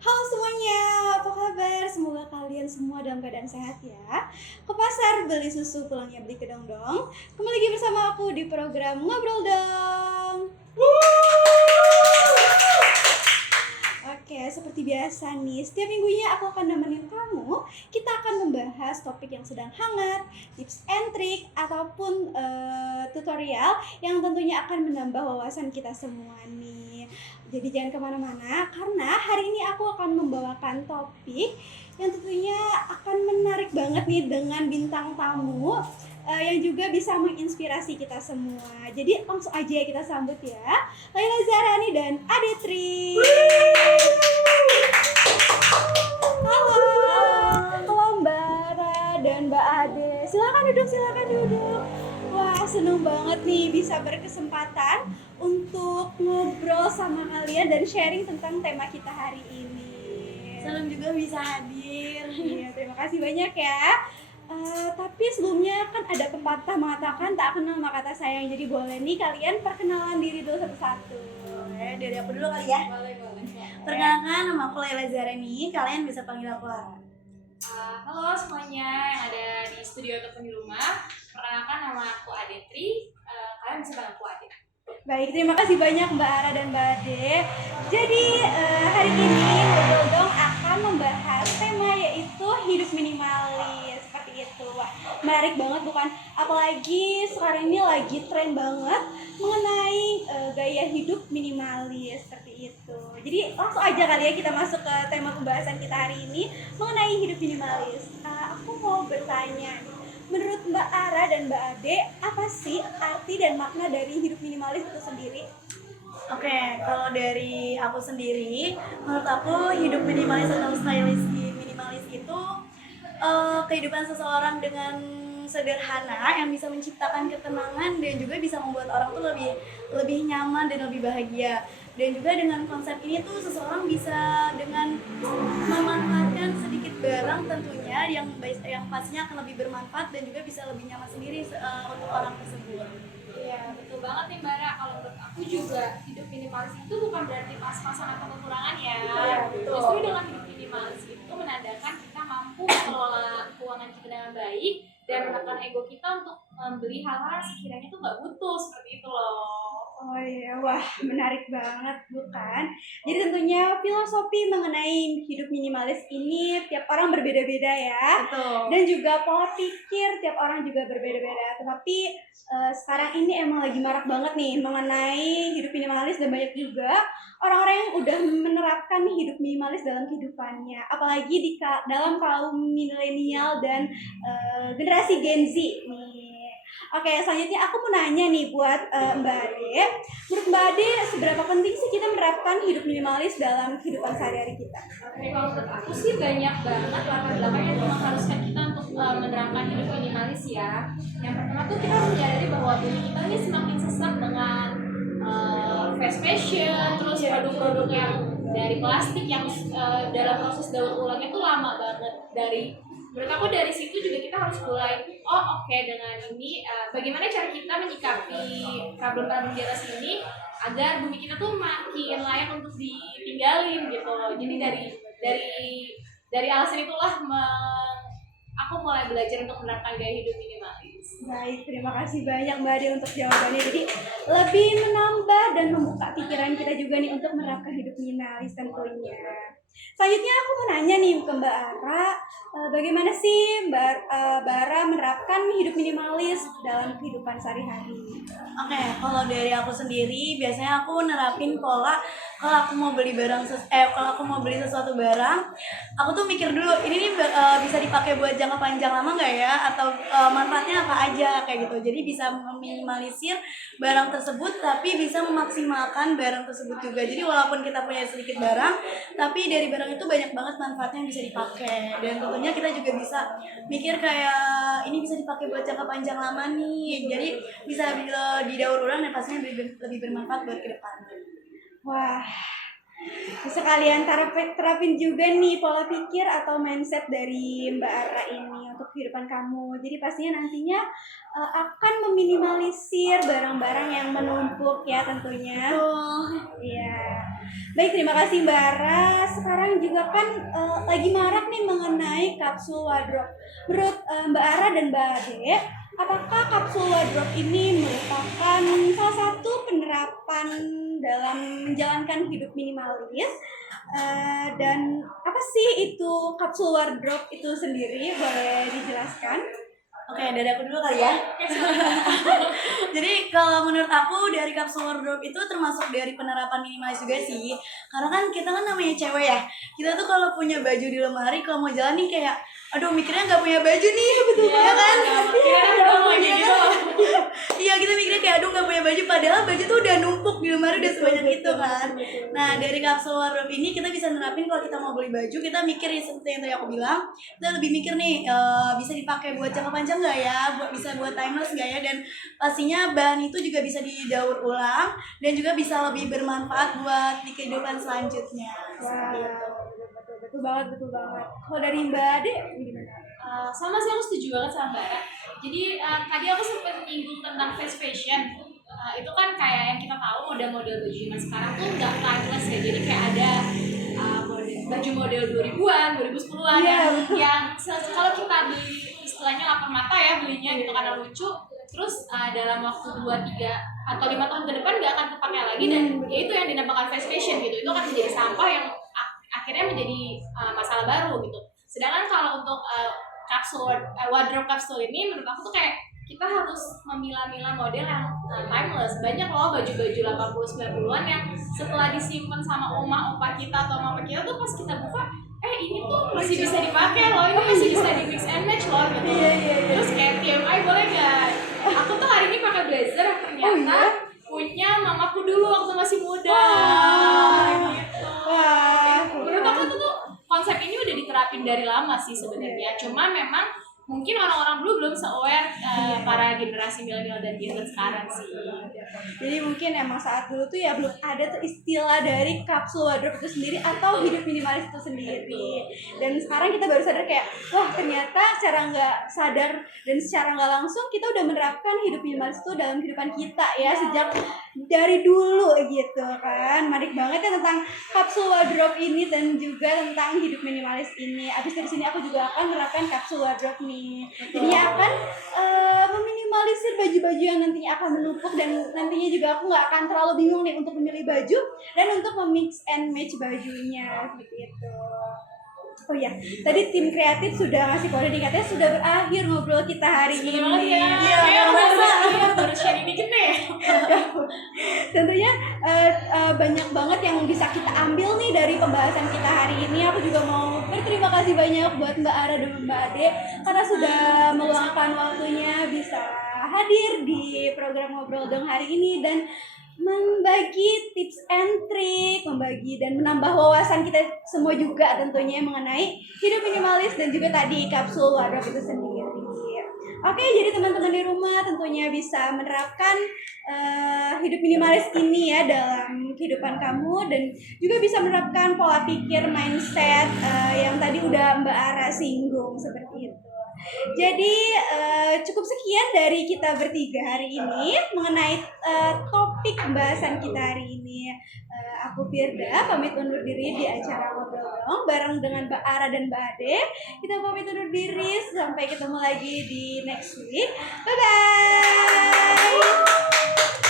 Halo semuanya, apa kabar? Semoga kalian semua dalam keadaan sehat ya. Ke pasar beli susu, pulangnya beli kedong-dong. Kembali lagi bersama aku di program Ngobrol Dong. Oke, seperti biasa nih, setiap minggunya aku akan nemenin kamu. Kita akan membahas topik yang sedang hangat, tips and trik, ataupun tutorial yang tentunya akan menambah wawasan kita semua nih. Jadi jangan kemana-mana, karena hari ini aku akan membawakan topik yang tentunya akan menarik banget nih dengan bintang tamu yang juga bisa menginspirasi kita semua. Jadi langsung aja kita sambut ya, Laila Zarani dan Adetri. Halo, halo Mbak Ara dan Mbak Ade. Silakan duduk. Wah, seneng banget nih bisa berkesempatan untuk ngobrol sama kalian dan sharing tentang tema kita hari ini. Senang juga bisa hadir. Iya, terima kasih banyak ya. Tapi sebelumnya kan ada pepatah mengatakan tak kenal maka tak sayang. Jadi boleh nih kalian perkenalan diri dulu satu-satu. Dari aku dulu kali ya. Boleh. Perkenalkan, nama aku Laila Zarani. Kalian bisa panggil aku Lara. Halo semuanya yang ada di studio ataupun di rumah. Perkenalkan, nama aku Adetri. Kalian bisa panggil aku Ade. Baik, terima kasih banyak Mbak Ara dan Mbak Ade. Jadi hari ini Ngobrol Dong akan membahas tema yaitu hidup minimalis. Seperti itu. Wah, menarik banget bukan? Apalagi sekarang ini lagi tren banget mengenai gaya hidup minimalis seperti itu. Jadi langsung aja kali ya kita masuk ke tema pembahasan kita hari ini mengenai hidup minimalis. Aku mau bertanya nih. Menurut Mbak Ara dan Mbak Ade, apa sih arti dan makna dari hidup minimalis itu sendiri? Oke, kalau dari aku sendiri, menurut aku hidup minimalis atau stylish minimalis itu kehidupan seseorang dengan sederhana yang bisa menciptakan ketenangan dan juga bisa membuat orang tuh lebih nyaman dan lebih bahagia. Dan juga dengan konsep ini tuh seseorang bisa dengan memanfaatkan sedikit barang tentunya yang pastinya akan lebih bermanfaat dan juga bisa lebih nyaman sendiri untuk orang tersebut. Iya, betul banget nih Mbak Ra. Kalau menurut aku juga hidup minimalis itu bukan berarti pas-pasan atau kekurangan ya. Iya, betul. Justru dengan hidup minimalis itu menandakan kita mampu mengelola keuangan kita dengan baik dan menekan ego kita untuk membeli hal-hal yang sekiranya tuh nggak butuh, seperti itu loh. Oh iya, wah menarik banget bukan? Jadi tentunya filosofi mengenai hidup minimalis ini tiap orang berbeda-beda ya. Betul. Dan juga pola pikir tiap orang juga berbeda-beda. Tetapi sekarang ini emang lagi marak banget nih mengenai hidup minimalis dan banyak juga orang-orang yang udah menerapkan hidup minimalis dalam kehidupannya. Apalagi dalam kaum milenial dan generasi Gen Z nih. Oke, selanjutnya aku mau nanya nih buat Mbak Ade. Menurut Mbak Ade, seberapa penting sih kita menerapkan hidup minimalis dalam kehidupan sehari-hari kita? Oke, kalau menurut aku sih banyak banget latar belakang yang mengharuskan kita untuk menerapkan hidup minimalis ya. Yang pertama tuh kita harus menyadari bahwa bumi kita ini semakin sesak dengan fast fashion, terus produk-produk yang dari plastik yang dalam proses daur ulangnya tuh lama banget. Menurut aku dari situ juga kita harus mulai dengan ini bagaimana cara kita menyikapi problem-problem di atas ini agar bumi kita tuh makin layak untuk ditinggalin gitu loh. Jadi dari alasan itulah aku mulai belajar untuk menerapkan gaya hidup minimalis. Baik, terima kasih banyak Mbak Ade untuk jawabannya. Jadi lebih menambah dan membuka pikiran kita juga nih untuk menerapkan hidup minimalis tentunya. Selanjutnya aku mau nanya nih ke Mbak Ara, bagaimana sih Mbak Ara menerapkan hidup minimalis dalam kehidupan sehari-hari? Oke, kalau dari aku sendiri biasanya aku nerapin pola kalau aku mau beli sesuatu barang, aku tuh mikir dulu ini nih bisa dipakai buat jangka panjang lama nggak ya, atau manfaatnya apa aja kayak gitu. Jadi bisa meminimalisir barang tersebut tapi bisa memaksimalkan barang tersebut juga. Jadi walaupun kita punya sedikit barang, tapi dari barang itu banyak banget manfaatnya yang bisa dipakai. Dan tentunya kita juga bisa mikir kayak ini bisa dipakai buat jangka panjang lama nih. Jadi bisa didaur ulang dan pastinya lebih bermanfaat buat ke depannya. Wah, bisa kalian terapin juga nih pola pikir atau mindset dari Mbak Ara ini untuk kehidupan kamu. Jadi pastinya nantinya akan meminimalisir barang-barang yang menumpuk ya tentunya. Betul. Iya. Baik, terima kasih Mbak Ara. sekarang juga kan lagi marak nih mengenai kapsul wardrobe. Menurut Mbak Ara dan Mbak Ade, apakah kapsul wardrobe ini merupakan salah satu penerapan dalam menjalankan hidup minimalis? Dan apa sih itu kapsul wardrobe itu sendiri? Boleh dijelaskan? Oke, dari aku dulu kali ya. Jadi kalau menurut aku dari kapsul wardrobe itu termasuk dari penerapan minimalis juga sih. Karena kan kita kan namanya cewek ya. Kita tuh kalau punya baju di lemari, kalau mau jalan nih kayak, aduh mikirnya nggak punya baju nih, betul ya kan? Iya, kita mikirnya kayak aduh nggak punya baju, padahal baju tuh udah numpuk di lemari udah sebanyak itu kan. Nah dari kapsul wardrobe ini kita bisa nerapin kalau kita mau beli baju, kita mikir ya, seperti yang tadi aku bilang, kita lebih mikir nih bisa dipakai buat jangka panjang nggak ya, bisa buat timeless nggak ya, dan pastinya bahan itu juga bisa didaur ulang dan juga bisa lebih bermanfaat buat di kehidupan selanjutnya. Betul banget, betul banget. Kalau dari Mbak Ade gimana? Sama sih, aku setuju banget sama Mbak Ara. Jadi tadi aku sempat menyinggung tentang fast fashion. Itu kan kayak yang kita tahu model-model baju zaman sekarang tuh nggak timeless ya. Jadi kayak ada baju model 2000-an, 2010-an yang kalau kita beli istilahnya lapar mata ya belinya gitu karena lucu. Terus dalam waktu 2, 3 atau 5 tahun ke depan nggak akan terpakai lagi, dan itu yang dinamakan fast fashion gitu. Itu akan menjadi sampah yang akhirnya menjadi masalah baru gitu. Sedangkan kalau untuk wardrobe kapsul ini menurut aku tuh kayak kita harus memilah-milah model yang timeless. Banyak loh baju-baju 80-90-an yang setelah disimpan sama oma opa kita atau mama kita tuh pas kita buka, ini tuh masih bisa dipakai loh, ini masih bisa di mix and match loh gitu. Terus kayak TMI boleh gak? Aku tuh hari ini pakai blazer ternyata punya mamaku dulu waktu masih muda. Gitu. Menurut aku tuh konsep ini udah diterapin dari lama sih sebenarnya. Cuma memang mungkin orang-orang dulu belum se-aware para generasi milenial dan Gen Z sekarang sih. Jadi mungkin emang saat dulu tuh ya belum ada tuh istilah dari kapsul wardrobe itu sendiri atau hidup minimalis itu sendiri. Dan sekarang kita baru sadar kayak, wah ternyata secara nggak sadar dan secara nggak langsung kita udah menerapkan hidup minimalis itu dalam kehidupan kita ya sejak dari dulu gitu kan. Menarik banget ya tentang kapsul wardrobe ini dan juga tentang hidup minimalis ini. Abis dari sini aku juga akan menerapkan kapsul wardrobe nih. Jadi akan meminimalisir baju-baju yang nantinya akan menumpuk, dan nantinya juga aku nggak akan terlalu bingung nih untuk memilih baju dan untuk memix and match bajunya seperti itu. Oh ya, tadi tim kreatif sudah ngasih kode nih, katanya sudah berakhir ngobrol kita hari ini. Iya, baru sharing dikit nih. Tentunya banyak banget yang bisa kita ambil nih dari pembahasan kita hari ini. Aku juga mau berterima kasih banyak buat Mbak Ara dan Mbak Ade karena sudah meluangkan waktunya bisa hadir di program Ngobrol Dong hari ini dan membagi tips and trik, membagi dan menambah wawasan kita semua juga tentunya mengenai hidup minimalis dan juga tadi kapsul wardrobe itu sendiri. Oke, jadi teman-teman di rumah tentunya bisa menerapkan hidup minimalis ini ya dalam kehidupan kamu, dan juga bisa menerapkan pola pikir mindset yang tadi udah Mbak Ara singgung seperti itu. Jadi cukup sekian dari kita bertiga hari ini mengenai topik pembahasan kita hari ini. Aku Firda pamit undur diri di acara Ngobrol Dong bareng dengan Mbak Ara dan Mbak Ade. Kita pamit undur diri, sampai ketemu lagi di next week. Bye bye.